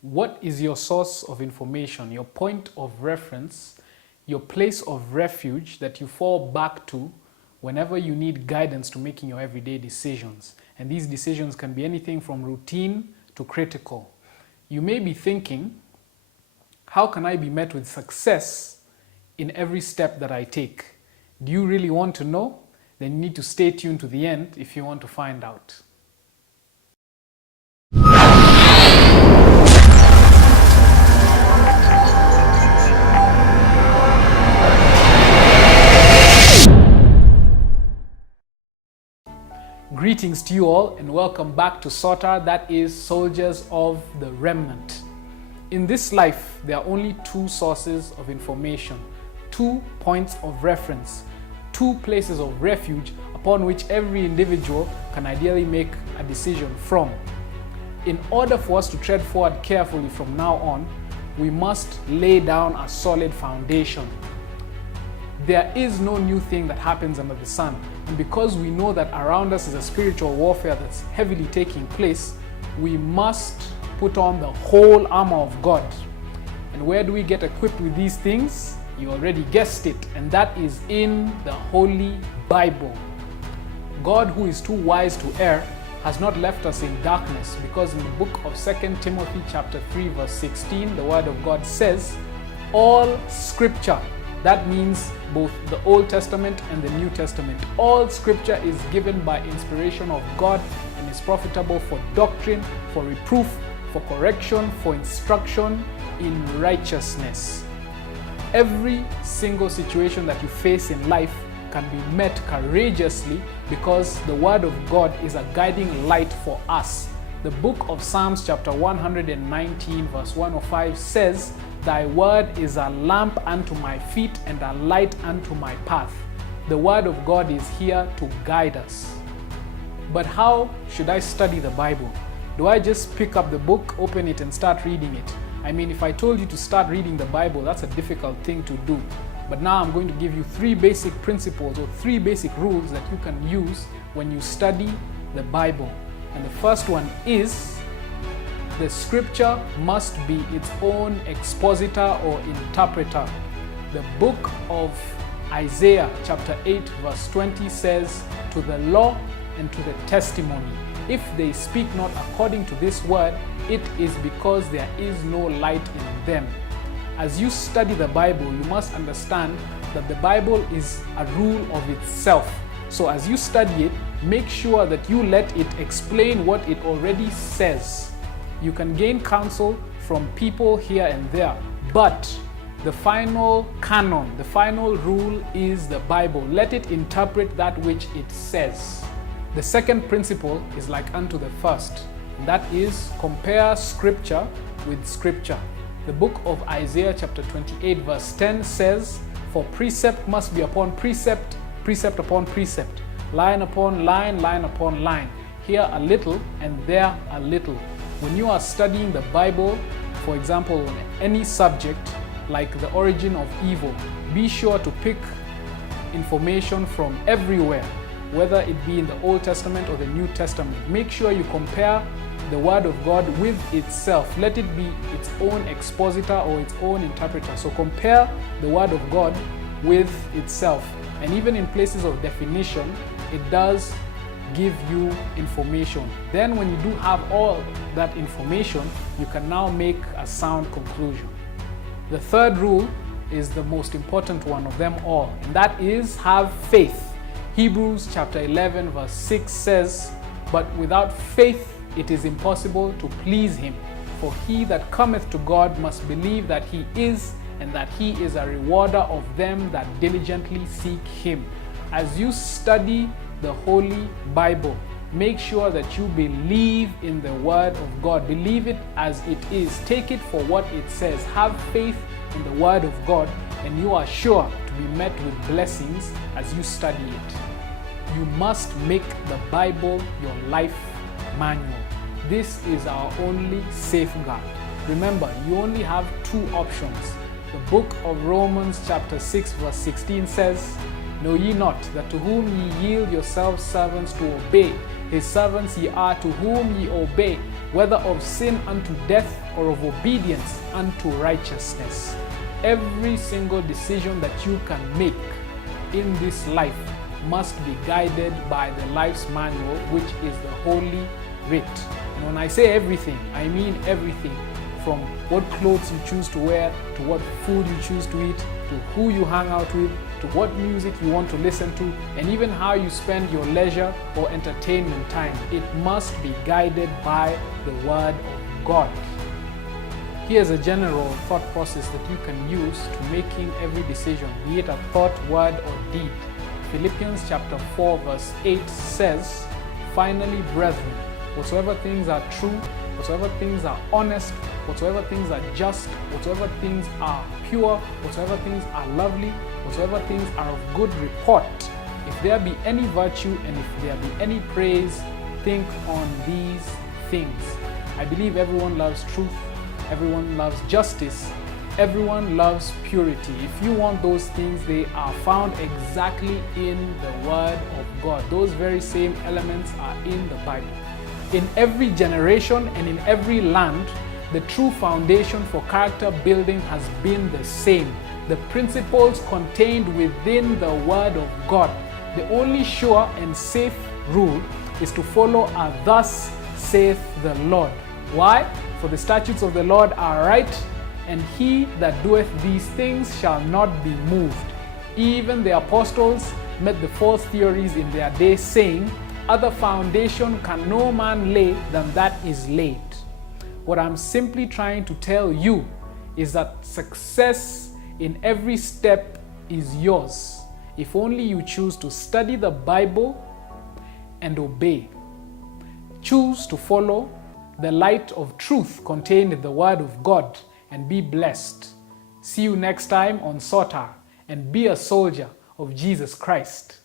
What is your source of information, your point of reference, your place of refuge that you fall back to whenever you need guidance to making your everyday decisions? And these decisions can be anything from routine to critical. You may be thinking, how can I be met with success in every step that I take? Do you really want to know? Then you need to stay tuned to the end if you want to find out. Greetings to you all and welcome back to SOTA, that is Soldiers of the Remnant. In this life, there are only two sources of information, 2 points of reference, 2 places of refuge upon which every individual can ideally make a decision from. In order for us to tread forward carefully from now on, we must lay down a solid foundation. There is no new thing that happens under the sun. And because we know that around us is a spiritual warfare that's heavily taking place, we must put on the whole armor of God. And where do we get equipped with these things? You already guessed it, and that is in the Holy Bible. God, who is too wise to err, has not left us in darkness, because in the book of 2 Timothy chapter 3 verse 16, the word of God says, all scripture, that means both the Old Testament and the New Testament, all scripture is given by inspiration of God and is profitable for doctrine, for reproof, for correction, for instruction in righteousness. Every single situation that you face in life can be met courageously because the Word of God is a guiding light for us. The book of Psalms chapter 119 verse 105 says, Thy word is a lamp unto my feet and a light unto my path. The word of God is here to guide us. But how should I study the Bible? Do I just pick up the book, open it and start reading it? I mean, if I told you to start reading the Bible, that's a difficult thing to do. But now I'm going to give you 3 basic principles or 3 basic rules that you can use when you study the Bible. And the first one is, the scripture must be its own expositor or interpreter. The book of Isaiah chapter 8 verse 20 says, to the law and to the testimony, if they speak not according to this word, it is because there is no light in them. As you study the Bible, you must understand that the Bible is a rule of itself. So as you study it, make sure that you let it explain what it already says. You can gain counsel from people here and there, but the final canon, the final rule is the Bible. Let it interpret that which it says. The second principle is like unto the first, and that is compare scripture with scripture. The book of Isaiah chapter 28 verse 10 says, for precept must be upon precept, precept upon precept, line upon line, line upon line, here a little and there a little. When you are studying the Bible, for example, on any subject like the origin of evil, be sure to pick information from everywhere, whether it be in the Old Testament or the New Testament. Make sure you compare the Word of God with itself. Let it be its own expositor or its own interpreter. So compare the Word of God with itself. And even in places of definition, it does give you information. Then when you do have all that information, you can now make a sound conclusion. The third rule is the most important one of them all, and that is have faith. Hebrews chapter 11 verse 6 says, but without faith it is impossible to please him. For he that cometh to God must believe that he is, and that he is a rewarder of them that diligently seek him. As you study the Holy Bible, make sure that you believe in the Word of God. Believe it as it is. Take it for what it says. Have faith in the Word of God, and you are sure to be met with blessings as you study it. You must make the Bible your life manual. This is our only safeguard. Remember, you only have 2 options. The book of Romans chapter 6 verse 16 says, know ye not that to whom ye yield yourselves servants to obey, his servants ye are, to whom ye obey, whether of sin unto death or of obedience unto righteousness. Every single decision that you can make in this life must be guided by the life's manual, which is the Holy Writ. And when I say everything, I mean everything, from what clothes you choose to wear, to what food you choose to eat, to who you hang out with, to what music you want to listen to, and even how you spend your leisure or entertainment time. It must be guided by the Word of God. Here's a general thought process that you can use to making every decision, be it a thought, word, or deed. Philippians chapter 4 verse 8 says, "Finally, brethren, whatsoever things are true, whatsoever things are honest, whatsoever things are just, whatsoever things are pure, whatsoever things are lovely, whatsoever things are of good report, if there be any virtue and if there be any praise, think on these things." I believe everyone loves truth, everyone loves justice, everyone loves purity. If you want those things, they are found exactly in the Word of God. Those very same elements are in the Bible. In every generation and in every land, the true foundation for character building has been the same. The principles contained within the Word of God. The only sure and safe rule is to follow a "thus saith the Lord." Why? For the statutes of the Lord are right, and he that doeth these things shall not be moved. Even the apostles met the false theories in their day, saying, "Other foundation can no man lay than that is laid." What I'm simply trying to tell you is that success in every step is yours, if only you choose to study the Bible and obey. Choose to follow the light of truth contained in the Word of God and be blessed. See you next time on Sotar, and be a soldier of Jesus Christ.